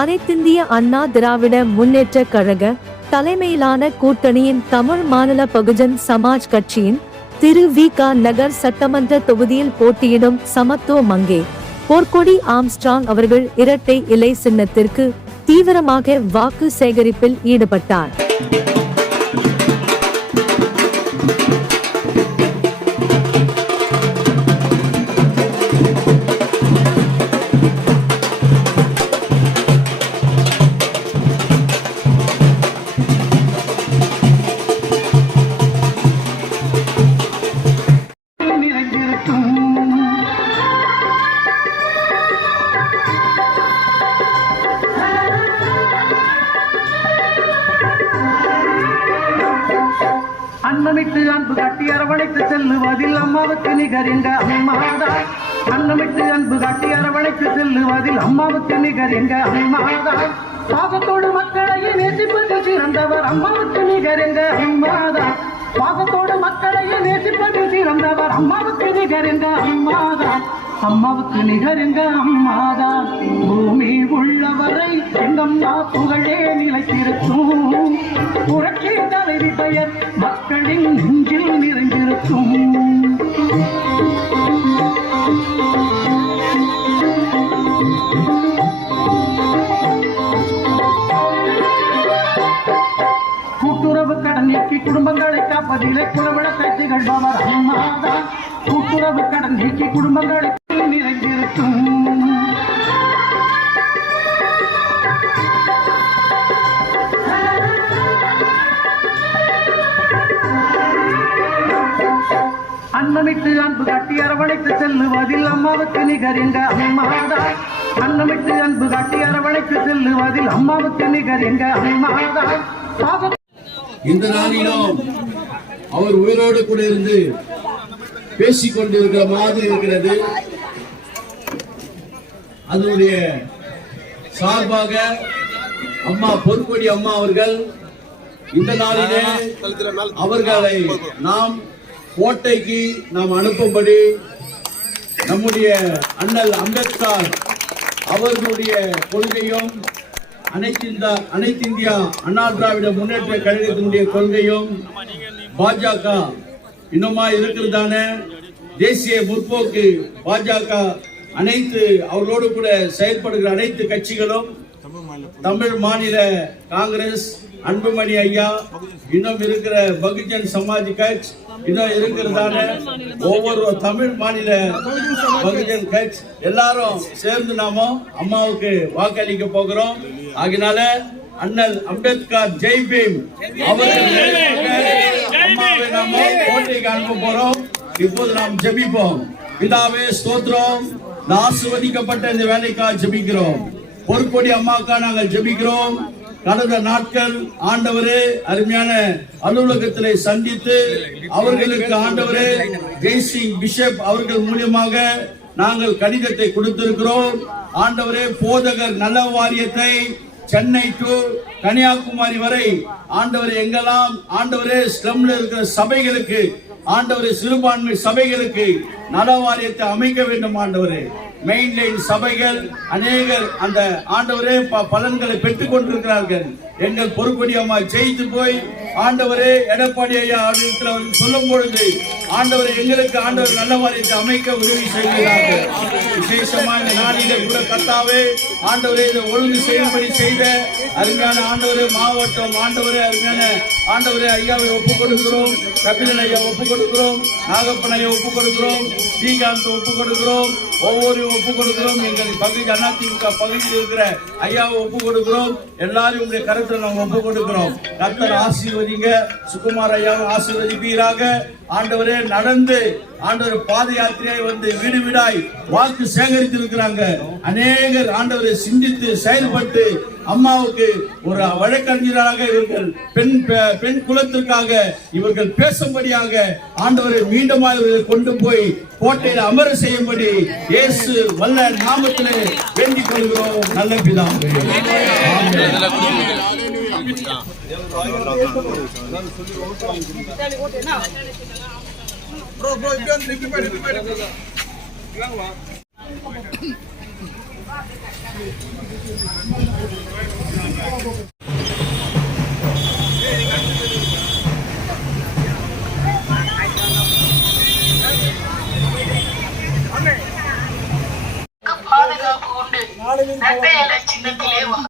அனைத்திந்திய அண்ணா திராவிட முன்னேற்ற கழக தலைமையிலான கூட்டணியின் தமிழ் மாநில பகுஜன் சமாஜ் கட்சியின் திரு வி க நகர் சட்டமன்ற தொகுதியில் போட்டியிடும் சமத்துவ மங்கே போர்க்கொடி ஆம்ஸ்ட்ராங் அவர்கள் இரட்டை இலை சின்னத்திற்கு தீவிரமாக வாக்கு சேகரிப்பில் ஈடுபட்டார். அன்னமிட்டு அன்பு காட்டி அரவணைத்து செல்லுவதில் அம்மாவுக்கு நிகர் எங்க அம்மாதா. அன்னமிட்டு அன்பு காட்டி அரவணைத்து செல்லுவதில் அம்மாவுக்கு நிகர் எங்க அம்மாதா. பாசத்தோடு மக்களையே நேசிப்பதில் சிறந்தவர் அம்மாவுக்கு நிகர் எங்க அம்மாதா. பாசத்தோடு மக்களையே நேசிப்பதில் சிறந்தவர் அம்மாவுக்கு நிகர் எங்க அம்மாதா. அம்மாவுக்கு நிகர் எங்க அம்மாதா. பூமி உள்ளவரை எங்கம்மா புகழே நிலைத்திருக்கும். புரட்சி தலைவி பெயர் மக்களின் நெஞ்சில் நிறைந்திருக்கும். கூட்டுறவு கடன் நீக்கி குடும்பங்களை காப்பதிலே குலவிளக்கை திகழ்பவர் அம்மாதா. கூட்டுறவு கடன் நீக்கி குடும்பங்களை நிறைந்திருக்கும். அன்னமிட்டு அன்பு காட்டி அரவணைத்து செல்லுவதில் அம்மாவுக்கு நிகர் எங்க அம்மாதா. அன்னமிட்டு அன்பு காட்டி அரவணைத்து செல்லுவதில் அம்மாவுக்கு நிகர் எங்க அம்மாதா. இந்த நாளிலும் அவர் உயிரோடு கூட இருந்து பேசிக் கொண்டிருக்கிற மாதிரி இருக்கிறது. அதனுடைய சார்பாக அம்மா பொற்கொடி அம்மா அவர்கள் இந்த நாளிலே அவர்களை நாம் கோட்டைக்கு நாம் அனுப்பும்படி நம்முடைய அண்ணல் அம்பேத்கர் அவர்களுடைய கொள்கையும் அனைத்து இந்தியா அண்ணா திராவிட முன்னேற்ற கழகத்தினுடைய கொள்கையும் பாஜக இன்னுமா இருக்கிறதான தேசிய முற்போக்கு பாஜக அனைத்து அவர்களோடு கூட செயல்படுகிற அனைத்து கட்சிகளும் தமிழ் மாநில காங்கிரஸ் அன்புமணி ஐயா இன்னும் இருக்கிற பகுஜன் சமாஜ் கட்சி இன்னும் இருக்கிறதான ஒவ்வொரு தமிழ் மாநில பகுஜன் கட்சி எல்லாரும் சேர்ந்து நாம அம்மாவுக்கு வாக்களிக்க போகிறோம். ஆகினால அண்ணல் அம்பேத்கர் ஜெய் பீம் அம்மாவை நாம கோட்டைக்கு அனுப்ப போறோம். இப்போது நாம் ஜெபிப்போம். பிதாவே ஸ்தோத்திரம். ஆசீர்வதிக்கப்பட்ட இந்த வேலைக்காக ஜெபிக்கிறோம். பொற்கொடி அம்மாக்கா நாங்கள் ஜெபிக்கிறோம். கடந்த நாட்கள் ஆண்டவரே அருமையான அலுவலகத்திலே சந்தித்து அவர்களுக்கு ஆண்டவரே ஜெய்சிங் பிஷப் அவர்கள் மூலமாக நாங்கள் கடிதத்தை கொடுத்திருக்கிறோம். ஆண்டவரே போதகர் நல வாரியத்தை சென்னை டு கன்னியாகுமரி வரை ஆண்டவரே எங்கெல்லாம் ஆண்டவரே ஸ்லம்ல இருக்கிற சபைகளுக்கு ஆண்டவரே சிறுபான்மை சபைகளுக்கு நல வாரியத்தை அமைக்க வேண்டும். ஆண்டவரே மெயின்லைன் சபைகள் அநேகர் அந்த ஆண்டவரே பலன்களை பெற்றுக் கொண்டிருக்கிறார்கள். எங்கள் பொறுப்படி அம்மா ஜெயித்து போய் ஆண்டவரே எடப்பாடி ஐயா சொல்லும் பொழுது ஆண்டவரை எங்களுக்கு ஆண்டவர் நல்ல வாரியத்தை அமைக்க உதவி செய்கிறார்கள். விசேஷமா இந்த நாளிலே கூட கர்த்தாவே ஆண்டவரே இதை ஒழுங்கு செய்யும்படி செய்த அருமையான ஆண்டவரே மாவட்டம் ஆண்டவரே அருமையான ஆண்டவரே ஐயாவை ஒப்புக் கொடுக்கிறோம். கபிலன் ஐயா ஒப்புக் கொடுக்கிறோம். நாகப்பன் ஐயா ஒப்புக் கொடுக்கிறோம். ஸ்ரீகாந்த் ஒப்புக் கொடுக்கிறோம். ஒவ்வொரு ஒப்புக் கொடுக்கிறோம். எங்கள் பகுதி அதிமுக பகுதியில் இருக்கிற ஐயாவை ஒப்புக் கொடுக்கிறோம். எல்லாரும் உங்களுடைய கருத்தை நாங்கள் ஒப்புக் கொடுக்கிறோம். கர்த்தர் ஆசீர்வதிங்க. சுகுமார் ஐயாவை ஆசீர்வதிப்பீராக. ஆண்டவரே நடந்து ஆண்டவர் பாத யாத்திரையை வந்து வீடு வீடாய் வாக்கு சேகரித்திருக்கிறாங்க. அநேகர் ஆண்டவரை சிந்தித்து செயல்பட்டு அம்மாவுக்கு ஒரு வழக்கறிஞராக இவர்கள் பெண் குலத்திற்காக இவர்கள் பேசும்படியாக ஆண்டவரை மீண்டும் கொண்டு போய் கோட்டையில் அமர செய்யும்படி இயேசு வல்ல நாமத்திலே வேண்டிக் கொள்கிறோம். நல்ல பிதாவே. Bro, பாதுகாப்பு உண்டு. இரட்டை இலை சின்னத்திலே